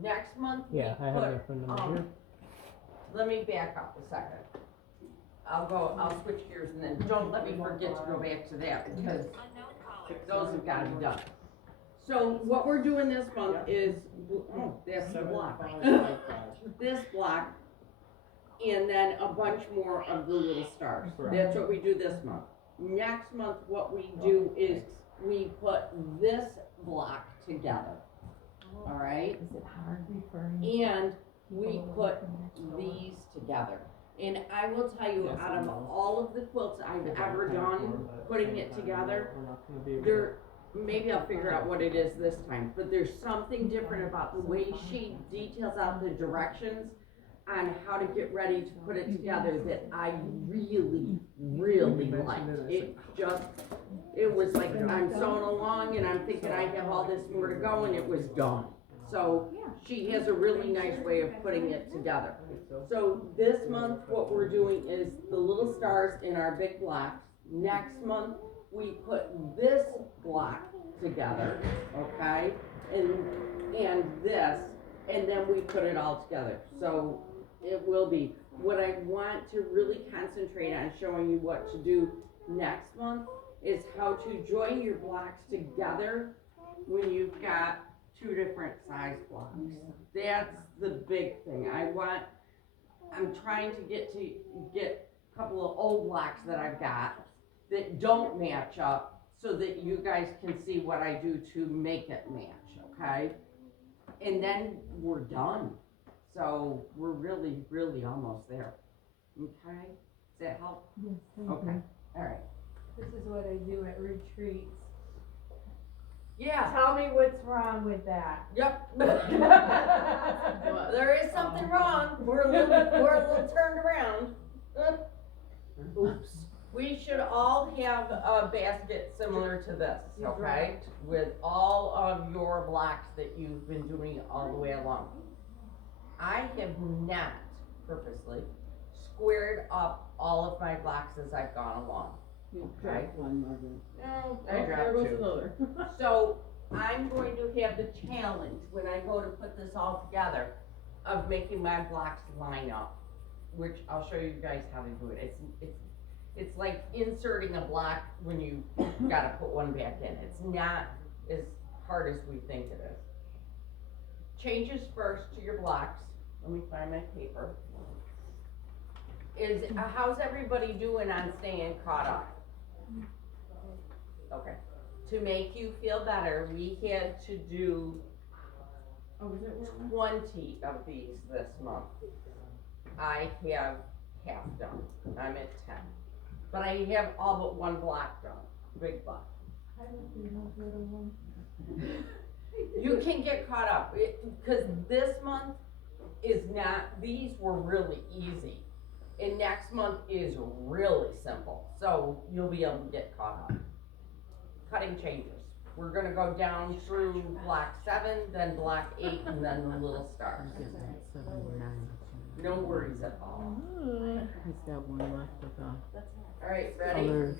next month we Yeah, I have your phone number here. let me back up a second. I'll switch gears and then don't let me forget to go back to that because those have gotta be done. So what we're doing this month is, oh, that's the block. This block, and then a bunch more of the little stars. That's what we do this month. Next month, what we do is we put this block together. Alright? Is it hard referring? And we put these together. And I will tell you, out of all of the quilts I've ever done, putting it together, maybe I'll figure out what it is this time, but there's something different about the way she details out the directions on how to get ready to put it together that I really, really like. It was like I'm sewing along and I'm thinking I have all this more to go and it was done. So she has a really nice way of putting it together. So this month what we're doing is the little stars in our big blocks. Next month we put this block together, okay, and this, and then we put it all together. So it will be, what I want to really concentrate on showing you what to do next month is how to join your blocks together when you've got two different size blocks. That's the big thing. I'm trying to get a couple of old blocks that I've got that don't match up so that you guys can see what I do to make it match, okay? And then we're done. So we're really, really almost there, okay? Does that help? Yes, thank Okay, you. all right. This is what I do at retreats. Yeah. Tell me what's wrong with that. Yep. There is something wrong. We're a little turned around. Oops. We should all have a basket similar to this, okay? With all of your blocks that you've been doing all the way along. I have not purposely squared up all of my blocks as I've gone along. Okay. No, I dropped two. So I'm going to have the challenge when I go to put this all together of making my blocks line up, which I'll show you guys how to do it. It's like inserting a block when you gotta put one back in. It's not as hard as we think it is. Changes first to your blocks. Let me find my paper. How's everybody doing on staying caught up? Okay. To make you feel better, we had to do 20 of these this month. I have half done. I'm at 10. But I have all but one block done, big block. You can get caught up, because this month is not, these were really easy. And next month is really simple, so you'll be able to get caught up. Cutting changes. We're gonna go down through block 7, then block 8, and then the little stars. No worries at all. He's got one left of the Alright, ready? color.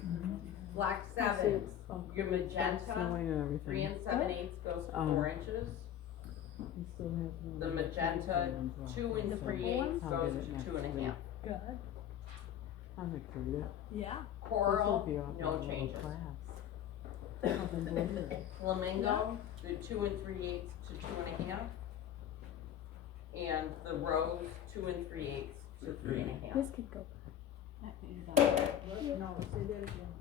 Block 7, your magenta, Sewing and 3 everything. and 7/8 goes to 4 inches. He still has one. The magenta, 2 and 3/8 I'll goes get it to next 2 and a week. half. Good. I'm excited. Yeah. Coral, This will be no off my little changes. class. I've been doing it. Flamingo, the 2 and 3/8 to 2 and a half. And the rose, 2 and 3/8 to 3 and a half. This could go. No, say that again.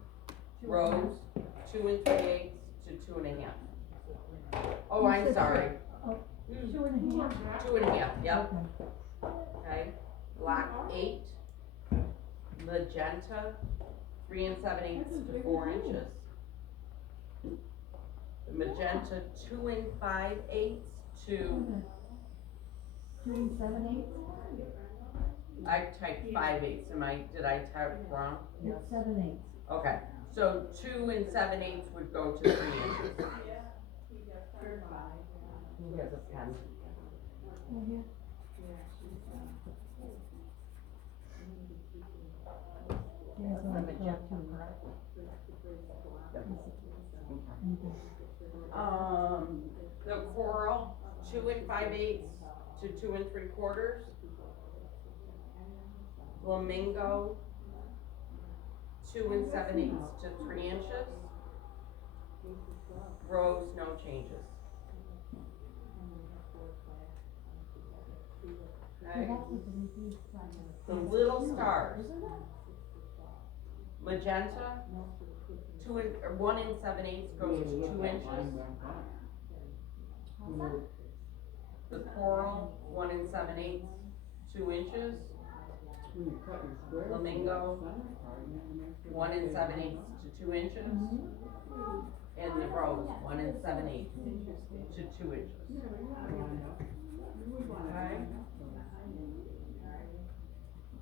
Rose, 2 and 3/8 to 2 and a half. Oh, I'm sorry. 2 and a half. 2 and a half, yep. Okay, block 8, magenta, 3 and 7/8 to 4 inches. The magenta, 2 and 5/8 to, 2 and 7/8. I typed 5/8, did I type wrong? It's 7/8. Okay, so 2 and 7/8 would go to 3 inches. Who has a pen? There's one magenta. The coral, 2 5/8 to 2 3/4. Flamingo, 2 7/8 to 3 inches. Rose, no changes. So Okay, that's what the reduced size is. the little stars, magenta, 1 7/8 goes to 2 inches. The coral, 1 7/8, 2 inches. Flamingo, 1 7/8 to 2 inches. And the rose, 1 7/8 to 2 inches. Okay?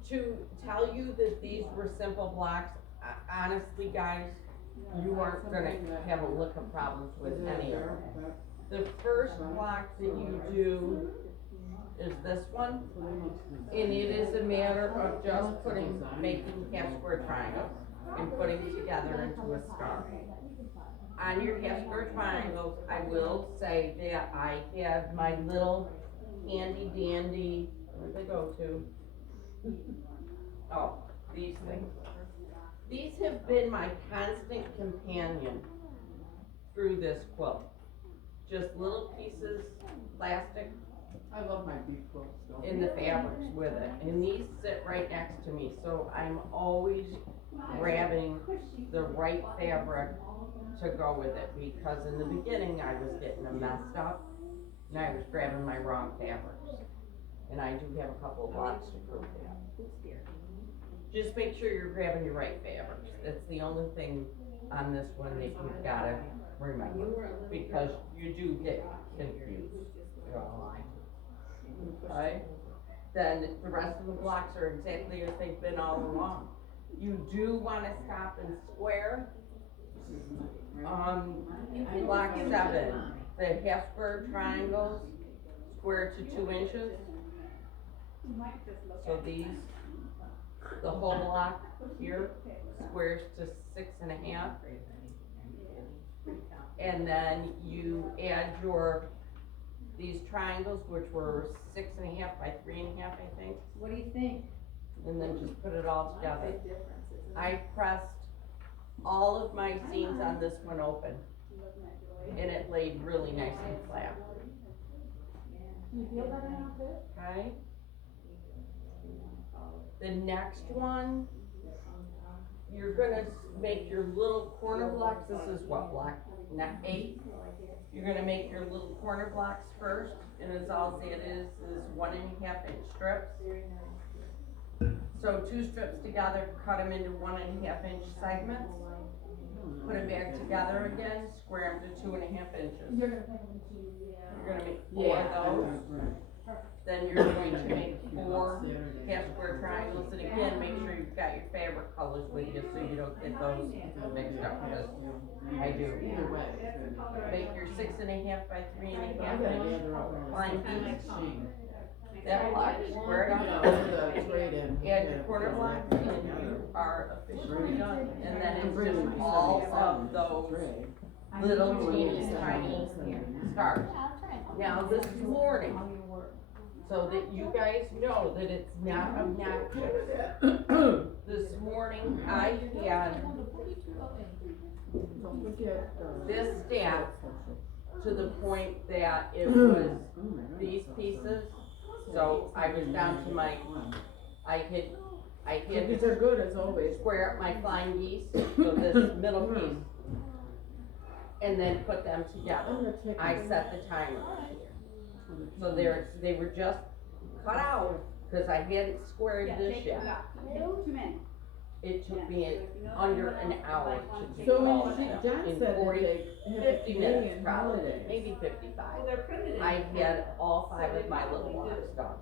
To tell you that these were simple blocks, honestly, guys, you aren't gonna have a lick of problems with any of them. The first block that you do is this one, and it is a matter of just making half square triangles and putting together into a star. On your half square triangles, I will say that I had my little handy dandy, where'd they go to? Oh, these things. These have been my constant companion through this quilt. Just little pieces, plastic, I love my beef quilts though. in the fabrics with it, and these sit right next to me, so I'm always grabbing the right fabric to go with it, because in the beginning I was getting them messed up, and I was grabbing my wrong fabrics. And I do have a couple of blocks to prove that. Just make sure you're grabbing your right fabrics, that's the only thing on this one that you've gotta remember, because you do get confused. Okay? Then the rest of the blocks are exactly as they've been all along. You do wanna stop and square. Block 7, the half square triangles, square to 2 inches. So these, the whole block here, squares to 6.5. And then you add these triangles, which were 6.5 by 3.5, I think. What do you think? And then just put it all together. I pressed all of my seams on this one open, and it laid really nice and flat. You feel better now, Chris? Okay? The next one, you're gonna make your little corner blocks. This is what, block 8? You're gonna make your little corner blocks first, and it's all it is 1.5 inch strips. So 2 strips together, cut them into 1.5 inch segments. Put them back together again, square them to 2.5 inches. You're gonna pick them cheese, You're gonna make 4 of those. Then you're going to make 4 half square triangles, and again, make sure you've got your fabric colors with you so you don't get those mixed up, because I do. Make your 6.5 by 3.5 inch line piece. That block, square it up, add your corner block, and you are officially done. And then it's just all of those little teeny tiny stars. Now this morning, so that you guys know that it's not obnoxious, this morning I had this stack to the point that it was these pieces. So I was down to I had These are good as always. square up my flying geese, so this middle piece, and then put them together. I set the timer. So they were just cut out, cause I hadn't squared this yet. It took me under an hour to take So all of she, them, John in said 40, that they have 50 a minutes Canadian probably, holiday. maybe 55. I had all 5 of my little blocks done.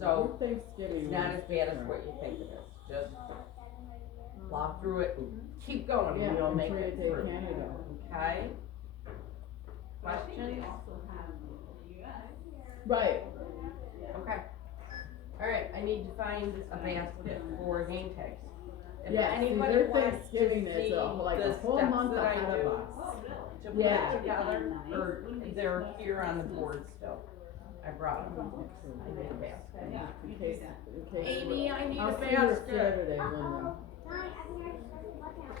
So Thanksgiving. it's not as bad as what you think it is, just plow through it and keep going, and you'll make it through, okay? Questions? Right. Okay. Alright, I need to find a basket for name tags. If Yeah, see, anybody their wants Thanksgiving to is see like the a whole steps month that I ahead do of us. to put Yeah. it together, or they're here on the board still. In case. Amy, I need a I'll see her basket. Saturday, Linda.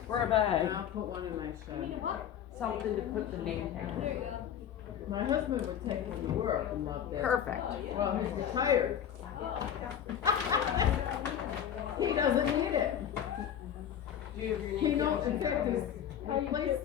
For a bag. And I'll put one in my shed. Something to put the name tag. My husband would take one to work and loved it. Perfect. Well, he's retired. He doesn't need it. Do you have your He name knows, tag? in fact, his place